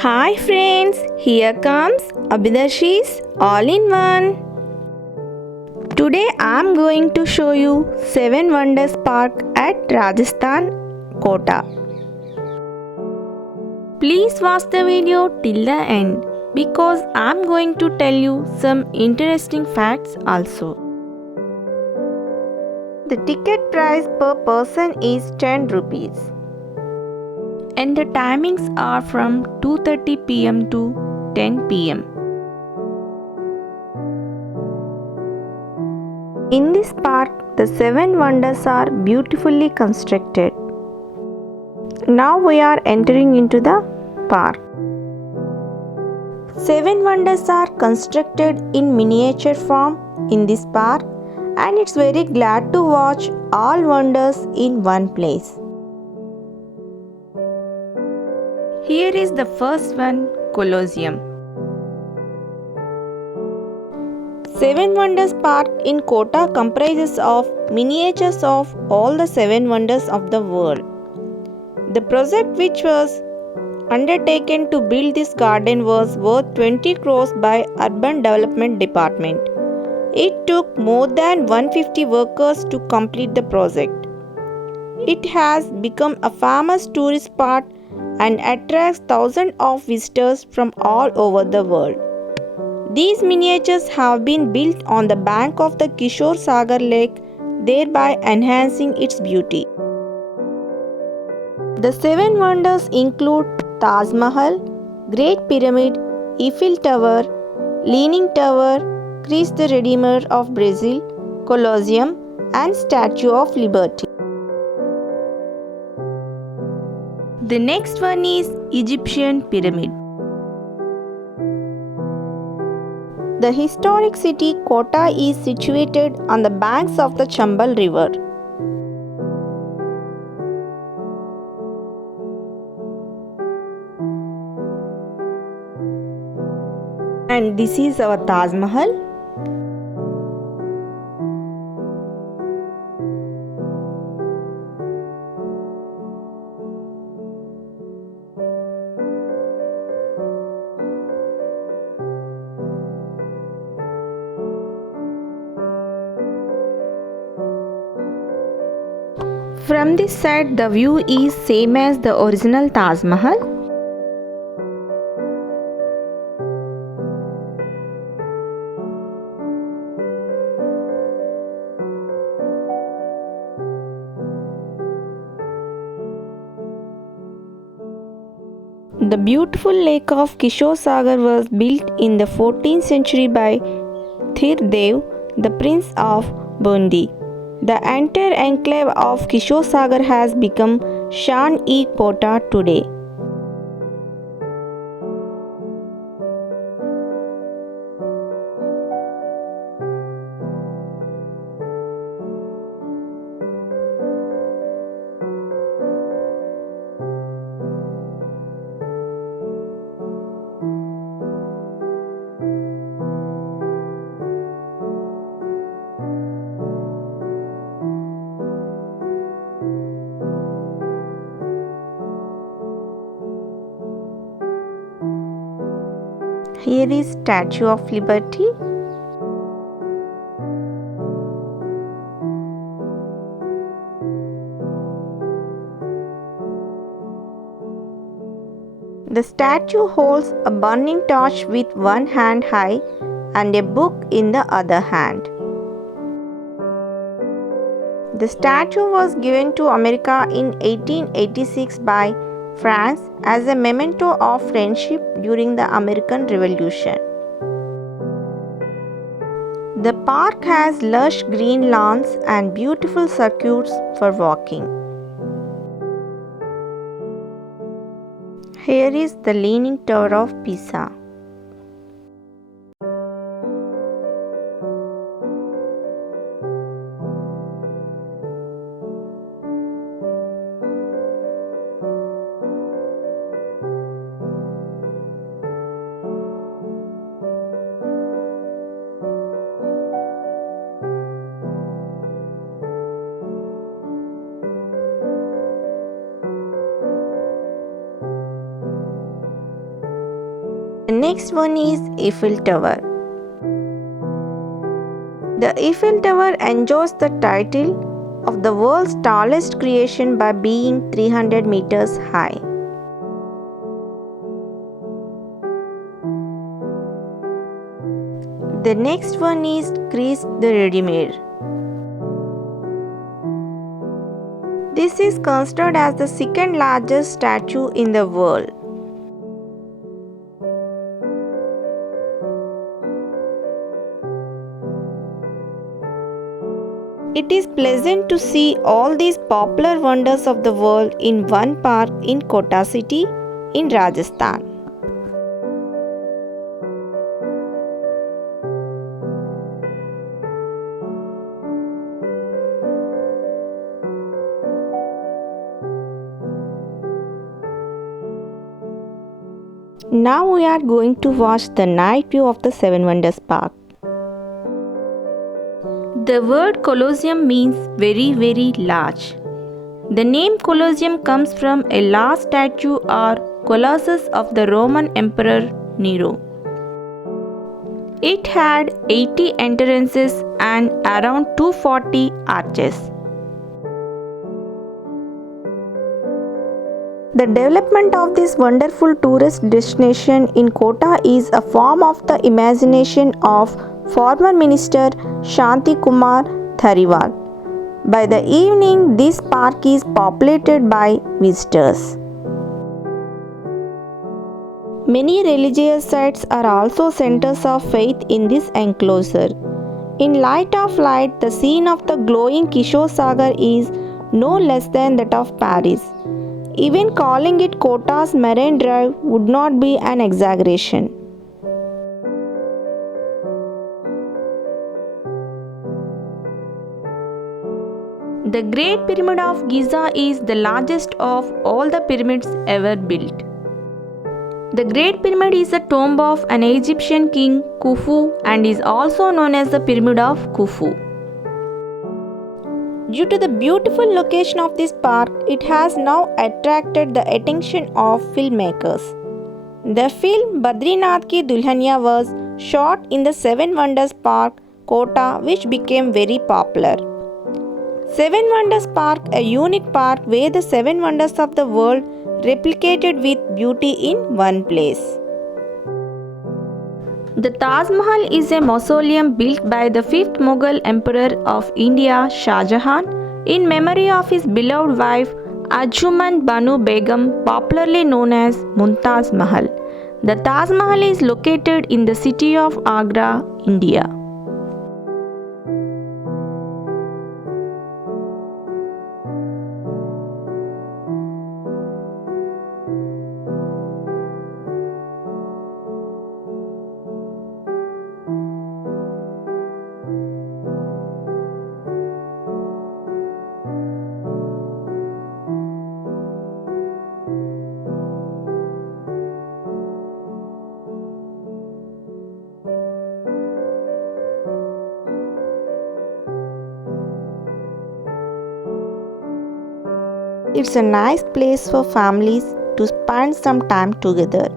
Hi friends, here comes Abhidarshis All-in-One. Today I am going to show you 7 Wonders Park at Rajasthan, Kota. Please watch the video till the end because I am going to tell you some interesting facts also. The ticket price per person is 10 rupees. And the timings are from 2:30 pm to 10 pm. In this park, the 7 wonders are beautifully constructed. Now we are entering into the park. 7 wonders are constructed in miniature form in this park, and it's very glad to watch all wonders in one place. Here is the first one, Colosseum. 7 Wonders Park in Kota comprises of miniatures of all the 7 wonders of the world. The project which was undertaken to build this garden was worth 20 crores by Urban Development Department. It took more than 150 workers to complete the project. It has become a famous tourist spot and attracts thousands of visitors from all over the world. These miniatures have been built on the bank of the Kishore Sagar Lake, thereby enhancing its beauty. The 7 wonders include Taj Mahal, Great Pyramid, Eiffel Tower, Leaning Tower, Christ the Redeemer of Brazil, Colosseum, and Statue of Liberty. The next one is Egyptian Pyramid. The historic city Kota is situated on the banks of the Chambal River. And this is our Taj Mahal. From this side, the view is same as the original Taj Mahal. The beautiful lake of Kishore Sagar was built in the 14th century by Thir Dev, the Prince of Bundi. The entire enclave of Kishore Sagar has become Shan-e-Kota today. Here is Statue of Liberty. The statue holds a burning torch with one hand high and a book in the other hand. The statue was given to America in 1886 by France as a memento of friendship during the American Revolution. The park has lush green lawns and beautiful circuits for walking. Here is the Leaning Tower of Pisa. The next one is Eiffel Tower. The Eiffel Tower enjoys the title of the world's tallest creation by being 300 meters high. The next one is Christ the Redeemer. This is considered as the second largest statue in the world. It is pleasant to see all these popular wonders of the world in one park in Kota city in Rajasthan. Now we are going to watch the night view of the Seven Wonders Park. The word Colosseum means very, very large. The name Colosseum comes from a large statue or colossus of the Roman Emperor Nero. It had 80 entrances and around 240 arches. The development of this wonderful tourist destination in Kota is a form of the imagination of former minister Shanti Kumar Dhariwal. By the evening, this park is populated by visitors. Many religious sites are also centers of faith in this enclosure. In Light of Light, the scene of the glowing Kishore Sagar is no less than that of Paris. Even calling it Kota's Marine Drive would not be an exaggeration. The Great Pyramid of Giza is the largest of all the pyramids ever built. The Great Pyramid is the tomb of an Egyptian king, Khufu, and is also known as the Pyramid of Khufu. Due to the beautiful location of this park, it has now attracted the attention of filmmakers. The film Badrinath Ki Dulhania was shot in the Seven Wonders Park, Kota, which became very popular. Seven Wonders Park, a unique park where the seven wonders of the world replicated with beauty in one place. The Taj Mahal is a mausoleum built by the 5th Mughal Emperor of India, Shah Jahan, in memory of his beloved wife Anjuman Banu Begum, popularly known as Mumtaz Mahal. The Taj Mahal is located in the city of Agra, India. It's a nice place for families to spend some time together.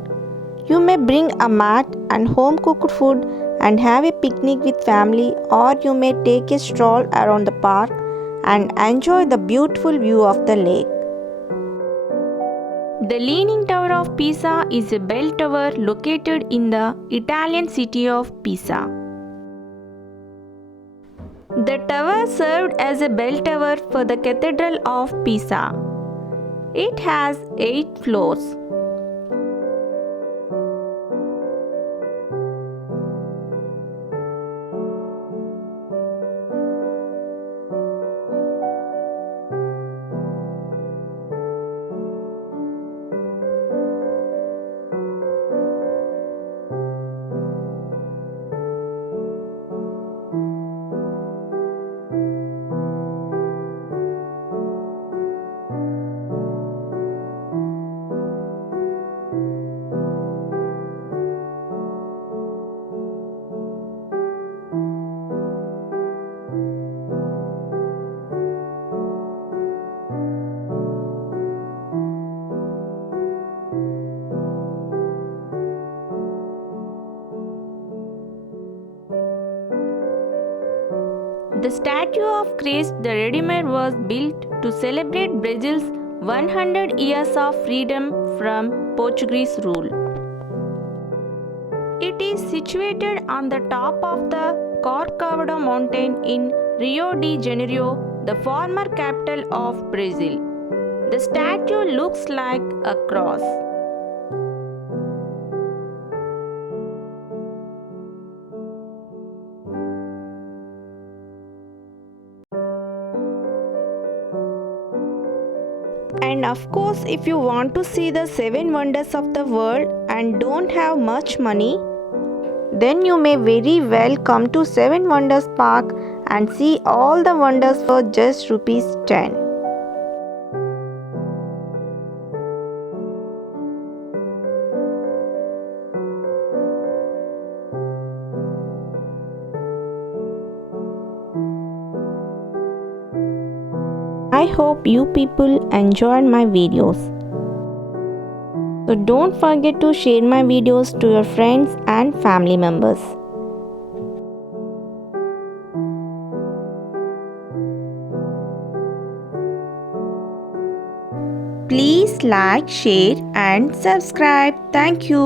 You may bring a mat and home cooked food and have a picnic with family, or you may take a stroll around the park and enjoy the beautiful view of the lake. The Leaning Tower of Pisa is a bell tower located in the Italian city of Pisa. The tower served as a bell tower for the Cathedral of Pisa. It has 8 floors. The statue of Christ the Redeemer was built to celebrate Brazil's 100 years of freedom from Portuguese rule. It is situated on the top of the Corcovado mountain in Rio de Janeiro, the former capital of Brazil. The statue looks like a cross. And of course, if you want to see the 7 wonders of the world and don't have much money, then you may very well come to 7 Wonders Park and see all the wonders for just ₹10. I hope you people enjoyed my videos. So don't forget to share my videos to your friends and family members. Please like, share and subscribe. Thank you.